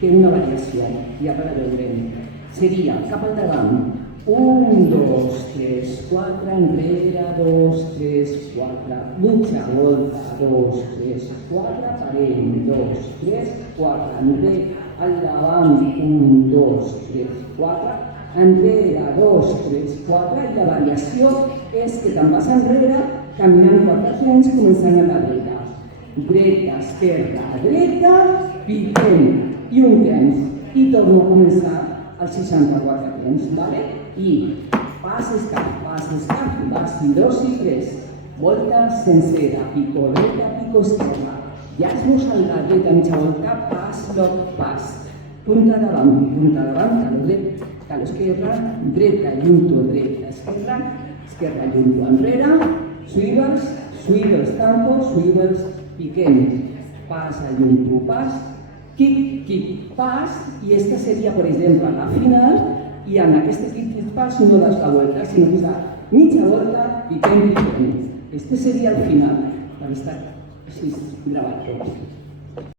té una variació, i ara la veurem. Seria cap al davant, 1, 2, 3, 4, enrere, 2, 3, 4, mitja volta, 2, 3, 4, parell, 2, 3, 4, enrere, al davant, 1, 2, 3, 4, enrere, 2, 3, 4, i la variació és que te'n vas enrere, caminant 4 temps, començant a la dreta. Dreta, esquerra, dreta, piquem, i un temps, i torno a començar als 64 temps, ¿vale? I pas, escap, vas i 2 i 3, volta sencera, pico dreta, pico esquerra, llaç-vos a la dreta, mitja volta, pas, loc, pas, punta davant, calo esquerra, dreta, junto, dreta, esquerra, junto, enrere, swivels, tanto, swivels, piquem, pas, junto, pas, kick, pas, y esta sería, por ejemplo, la final, y en este kick, pas no das la vuelta, sino que da mitja vuelta, piquem. Este sería el final, para estar así grabado.